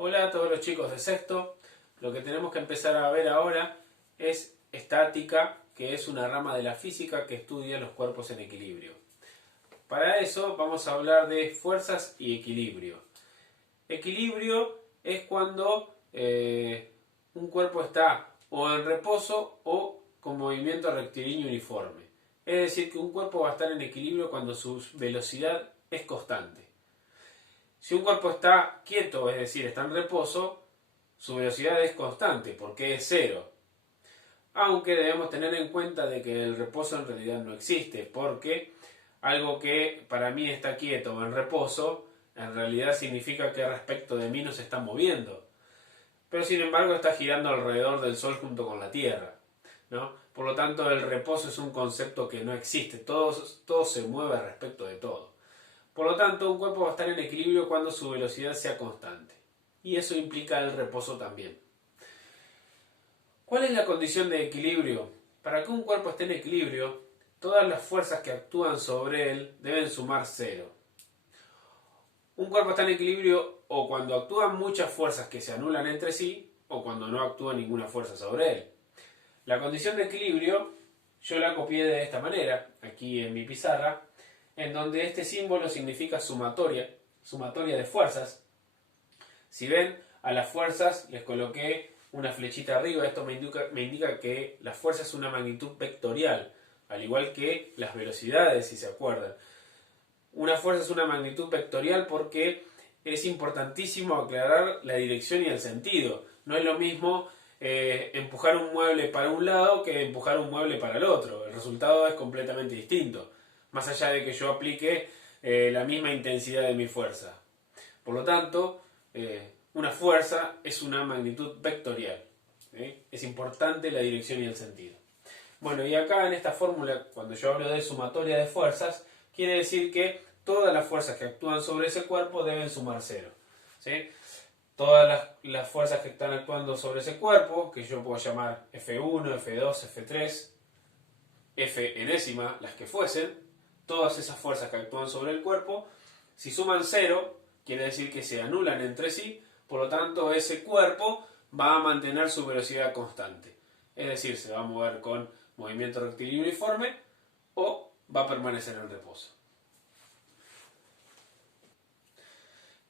Hola a todos los chicos de sexto. Lo que tenemos que empezar a ver ahora es estática, que es una rama de la física que estudia los cuerpos en equilibrio. Para eso vamos a hablar de fuerzas y equilibrio. Equilibrio es cuando un cuerpo está o en reposo o con movimiento rectilíneo uniforme. Es decir, que un cuerpo va a estar en equilibrio cuando su velocidad es constante. Si un cuerpo está quieto, es decir, está en reposo, su velocidad es constante porque es cero. Aunque debemos tener en cuenta de que el reposo en realidad no existe, porque algo que para mí está quieto o en reposo, en realidad significa que respecto de mí no se está moviendo. Pero sin embargo está girando alrededor del Sol junto con la Tierra, ¿no? Por lo tanto, el reposo es un concepto que no existe. Todo se mueve respecto de todo. Por lo tanto, un cuerpo va a estar en equilibrio cuando su velocidad sea constante. Y eso implica el reposo también. ¿Cuál es la condición de equilibrio? Para que un cuerpo esté en equilibrio, todas las fuerzas que actúan sobre él deben sumar cero. Un cuerpo está en equilibrio o cuando actúan muchas fuerzas que se anulan entre sí, o cuando no actúa ninguna fuerza sobre él. La condición de equilibrio yo la copié de esta manera, aquí en mi pizarra, en donde este símbolo significa sumatoria de fuerzas. Si ven, a las fuerzas les coloqué una flechita arriba. Esto me indica que la fuerza es una magnitud vectorial, al igual que las velocidades, si se acuerdan. Una fuerza es una magnitud vectorial porque es importantísimo aclarar la dirección y el sentido. No es lo mismo empujar un mueble para un lado que empujar un mueble para el otro. El resultado es completamente distinto, más allá de que yo aplique la misma intensidad de mi fuerza. Por lo tanto, una fuerza es una magnitud vectorial. Es importante la dirección y el sentido. Bueno, y acá en esta fórmula, cuando yo hablo de sumatoria de fuerzas, quiere decir que todas las fuerzas que actúan sobre ese cuerpo deben sumar cero. ¿Sí? Todas las fuerzas que están actuando sobre ese cuerpo, que yo puedo llamar F1, F2, F3, F enésima, las que fuesen, todas esas fuerzas que actúan sobre el cuerpo, si suman cero, quiere decir que se anulan entre sí, por lo tanto ese cuerpo va a mantener su velocidad constante. Es decir, se va a mover con movimiento rectilíneo uniforme o va a permanecer en reposo.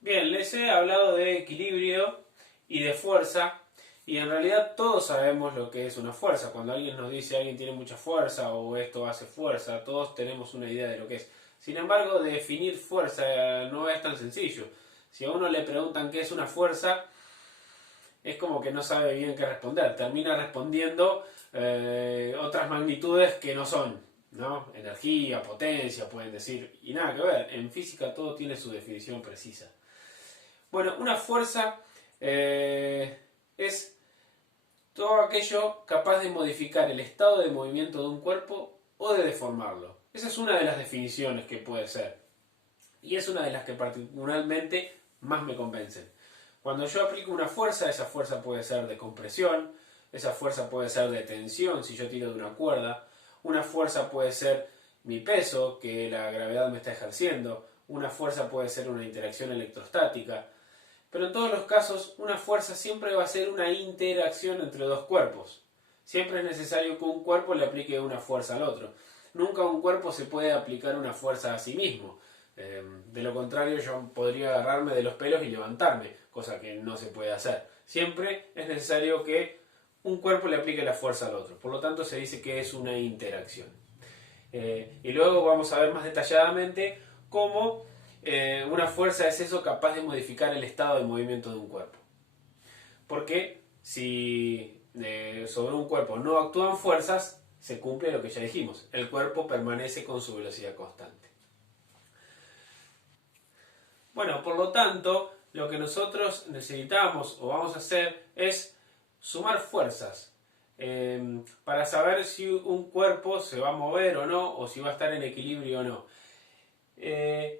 Bien, les he hablado de equilibrio y de fuerza, y en realidad todos sabemos lo que es una fuerza. Cuando alguien nos dice alguien tiene mucha fuerza o esto hace fuerza, todos tenemos una idea de lo que es. Sin embargo, definir fuerza no es tan sencillo. Si a uno le preguntan qué es una fuerza, es como que no sabe bien qué responder. Termina respondiendo otras magnitudes que no son, ¿no? Energía, potencia, pueden decir, y nada que ver. En física todo tiene su definición precisa. Bueno, una fuerza es todo aquello capaz de modificar el estado de movimiento de un cuerpo o de deformarlo. Esa es una de las definiciones que puede ser. Y es una de las que particularmente más me convencen. Cuando yo aplico una fuerza, esa fuerza puede ser de compresión, esa fuerza puede ser de tensión si yo tiro de una cuerda, una fuerza puede ser mi peso, que la gravedad me está ejerciendo, una fuerza puede ser una interacción electrostática, pero en todos los casos una fuerza siempre va a ser una interacción entre dos cuerpos. Siempre es necesario que un cuerpo le aplique una fuerza al otro. Nunca un cuerpo se puede aplicar una fuerza a sí mismo. De lo contrario, yo podría agarrarme de los pelos y levantarme, cosa que no se puede hacer. Siempre es necesario que un cuerpo le aplique la fuerza al otro. Por lo tanto, se dice que es una interacción. Y luego vamos a ver más detalladamente cómo una fuerza es eso capaz de modificar el estado de movimiento de un cuerpo. Porque si sobre un cuerpo no actúan fuerzas, se cumple lo que ya dijimos. El cuerpo permanece con su velocidad constante. Bueno, por lo tanto, lo que nosotros necesitamos o vamos a hacer es sumar fuerzas para saber si un cuerpo se va a mover o no, o si va a estar en equilibrio o no.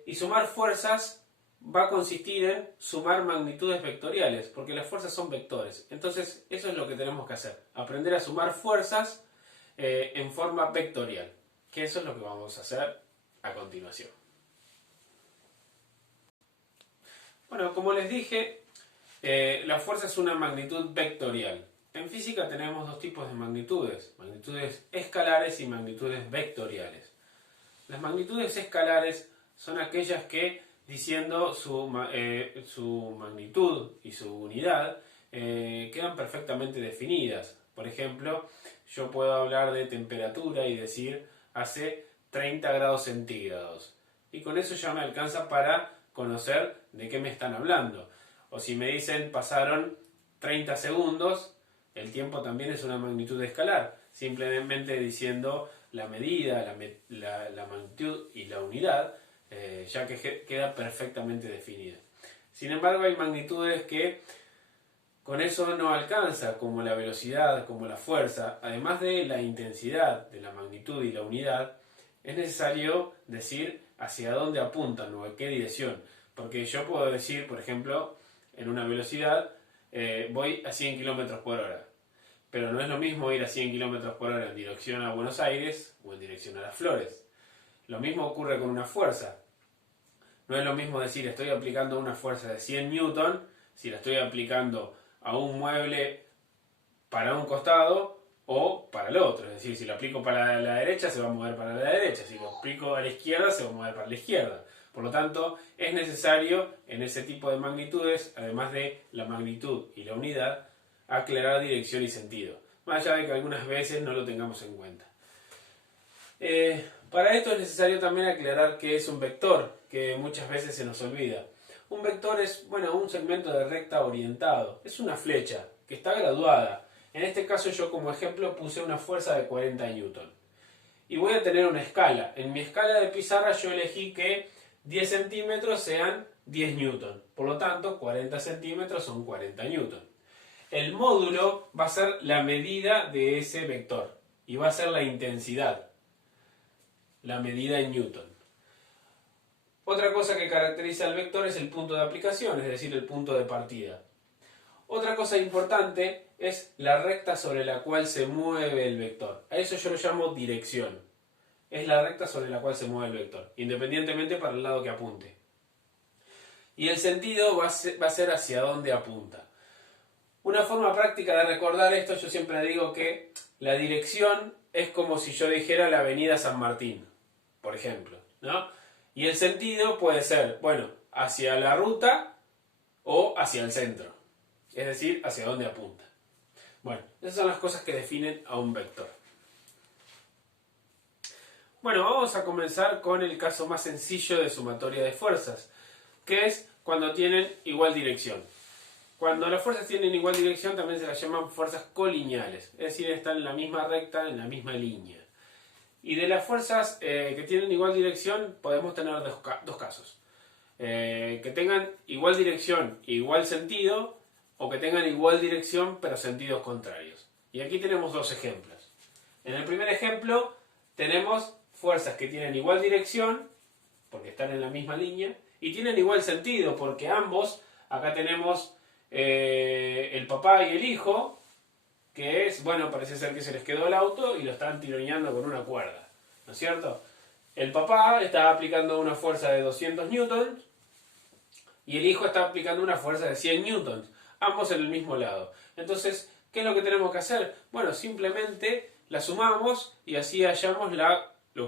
Y sumar fuerzas va a consistir en sumar magnitudes vectoriales, porque las fuerzas son vectores. Entonces, eso es lo que tenemos que hacer, aprender a sumar fuerzas en forma vectorial, que eso es lo que vamos a hacer a continuación. Bueno, como les dije, La fuerza es una magnitud vectorial. En física tenemos dos tipos de magnitudes escalares y magnitudes vectoriales. Las magnitudes escalares son aquellas que, diciendo su magnitud y su unidad, quedan perfectamente definidas. Por ejemplo, yo puedo hablar de temperatura y decir hace 30 grados centígrados. Y con eso ya me alcanza para conocer de qué me están hablando. O si me dicen pasaron 30 segundos, el tiempo también es una magnitud escalar. Simplemente diciendo la medida, la magnitud y la unidad, ya que queda perfectamente definida. Sin embargo, hay magnitudes que con eso no alcanza, como la velocidad, como la fuerza. Además de la intensidad de la magnitud y la unidad, es necesario decir hacia dónde apuntan o en qué dirección. Porque yo puedo decir, por ejemplo, en una velocidad, voy a 100 km por hora. Pero no es lo mismo ir a 100 km por hora en dirección a Buenos Aires o en dirección a Las Flores. Lo mismo ocurre con una fuerza. No es lo mismo decir estoy aplicando una fuerza de 100 newton si la estoy aplicando a un mueble para un costado o para el otro. Es decir, si lo aplico para la derecha se va a mover para la derecha, si lo aplico a la izquierda se va a mover para la izquierda. Por lo tanto, es necesario en ese tipo de magnitudes, además de la magnitud y la unidad, aclarar dirección y sentido. Más allá de que algunas veces no lo tengamos en cuenta. Para esto es necesario también aclarar qué es un vector, que muchas veces se nos olvida. Un vector es, un segmento de recta orientado. Es una flecha que está graduada. En este caso yo como ejemplo puse una fuerza de 40 newton. Y voy a tener una escala. En mi escala de pizarra yo elegí que 10 centímetros sean 10 newton. Por lo tanto, 40 centímetros son 40 newton. El módulo va a ser la medida de ese vector. Y va a ser la intensidad. La medida en newton. Otra cosa que caracteriza al vector es el punto de aplicación, es decir, el punto de partida. Otra cosa importante es la recta sobre la cual se mueve el vector. A eso yo lo llamo dirección. Es la recta sobre la cual se mueve el vector, independientemente para el lado que apunte. Y el sentido va a ser hacia dónde apunta. Una forma práctica de recordar esto, yo siempre digo que la dirección es como si yo dijera la avenida San Martín, por ejemplo, ¿no? Y el sentido puede ser, hacia la ruta o hacia el centro. Es decir, hacia dónde apunta. Bueno, esas son las cosas que definen a un vector. Bueno, vamos a comenzar con el caso más sencillo de sumatoria de fuerzas, que es cuando tienen igual dirección. Cuando las fuerzas tienen igual dirección también se las llaman fuerzas colineales, es decir, están en la misma recta, en la misma línea. Y de las fuerzas que tienen igual dirección podemos tener dos casos. Que tengan igual dirección e igual sentido, o que tengan igual dirección pero sentidos contrarios. Y aquí tenemos dos ejemplos. En el primer ejemplo tenemos fuerzas que tienen igual dirección, porque están en la misma línea, y tienen igual sentido, porque ambos, acá tenemos el papá y el hijo, que es, parece ser que se les quedó el auto y lo están tironeando con una cuerda, ¿no es cierto? El papá está aplicando una fuerza de 200 newtons y el hijo está aplicando una fuerza de 100 newtons, ambos en el mismo lado. Entonces, ¿qué es lo que tenemos que hacer? Simplemente la sumamos y así hallamos lo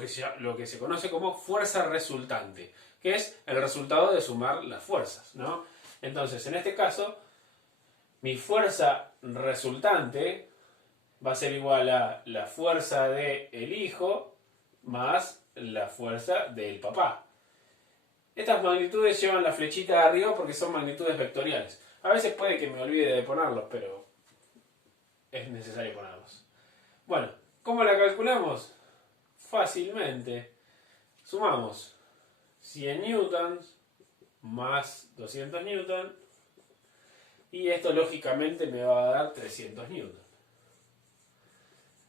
que se conoce como fuerza resultante, que es el resultado de sumar las fuerzas, ¿no? Entonces, en este caso, mi fuerza resultante va a ser igual a la fuerza del hijo más la fuerza del papá. Estas magnitudes llevan la flechita de arriba porque son magnitudes vectoriales. A veces puede que me olvide de ponerlos, pero es necesario ponerlos. Bueno, ¿cómo la calculamos? Fácilmente. Sumamos 100 newtons más 200 newtons. Y esto lógicamente me va a dar 300 newtons.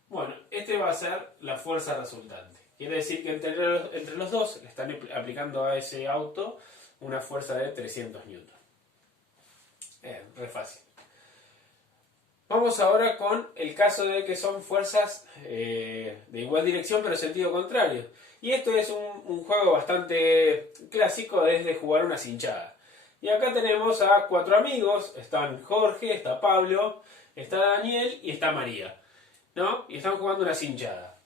Bueno, este va a ser la fuerza resultante. Quiere decir que entre los dos le están aplicando a ese auto una fuerza de 300 newtons. Re fácil. Vamos ahora con el caso de que son fuerzas de igual dirección pero sentido contrario. Y esto es un juego bastante clásico desde jugar una cinchada. Y acá tenemos a 4 amigos, están Jorge, está Pablo, está Daniel y está María, ¿no? Y están jugando una cinchada.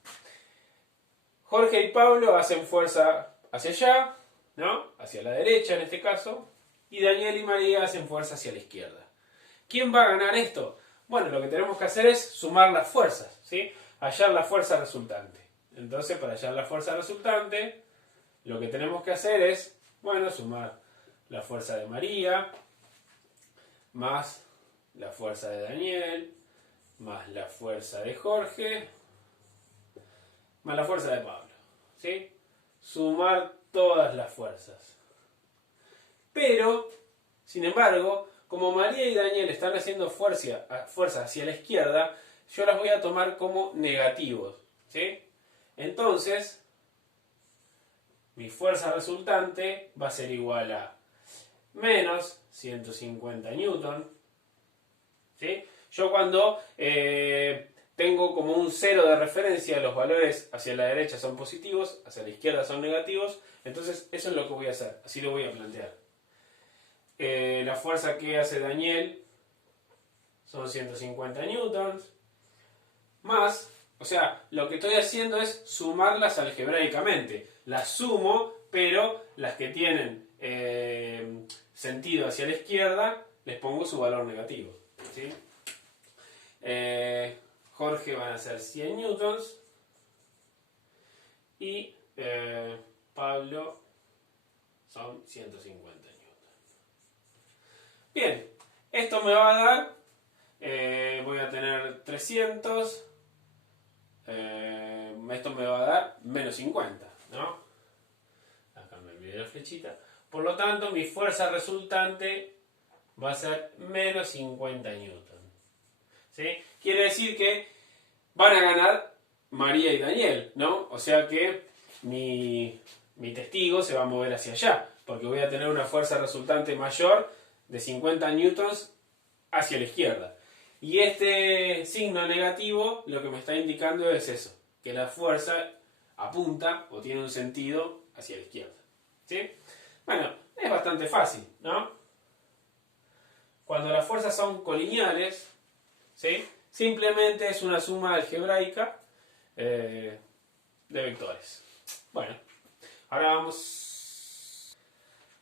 Jorge y Pablo hacen fuerza hacia allá, ¿no? Hacia la derecha en este caso, y Daniel y María hacen fuerza hacia la izquierda. ¿Quién va a ganar esto? Bueno, lo que tenemos que hacer es sumar las fuerzas, ¿sí? Hallar la fuerza resultante. Entonces, para hallar la fuerza resultante, lo que tenemos que hacer es, bueno, sumar la fuerza de María, más la fuerza de Daniel, más la fuerza de Jorge, más la fuerza de Pablo, ¿sí? Sumar todas las fuerzas. Pero, sin embargo, como María y Daniel están haciendo fuerza hacia la izquierda, yo las voy a tomar como negativos, ¿sí? Entonces, mi fuerza resultante va a ser igual a menos 150 newton, ¿sí? Yo cuando tengo como un cero de referencia, los valores hacia la derecha son positivos, hacia la izquierda son negativos, entonces eso es lo que voy a hacer, así lo voy a plantear. La fuerza que hace Daniel son 150 newtons, más, o sea, lo que estoy haciendo es sumarlas algebraicamente. Las sumo, pero las que tienen sentido hacia la izquierda, les pongo su valor negativo, ¿sí? Jorge van a ser 100 newtons y Pablo son 150 newtons. Bien, esto me va a dar, voy a tener 300, esto me va a dar menos 50, ¿no? Acá me olvidé la flechita. Por lo tanto, mi fuerza resultante va a ser menos 50 newton, ¿sí? Quiere decir que van a ganar María y Daniel, ¿no? O sea que mi testigo se va a mover hacia allá, porque voy a tener una fuerza resultante mayor de 50 newtons hacia la izquierda. Y este signo negativo lo que me está indicando es eso, que la fuerza apunta o tiene un sentido hacia la izquierda, ¿sí? Bueno, es bastante fácil, ¿no? Cuando las fuerzas son colineales, ¿sí? Simplemente es una suma algebraica de vectores. Bueno, ahora vamos...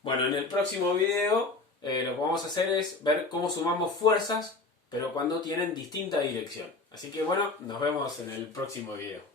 Bueno, en el próximo video lo que vamos a hacer es ver cómo sumamos fuerzas, pero cuando tienen distinta dirección. Así que bueno, nos vemos en el próximo video.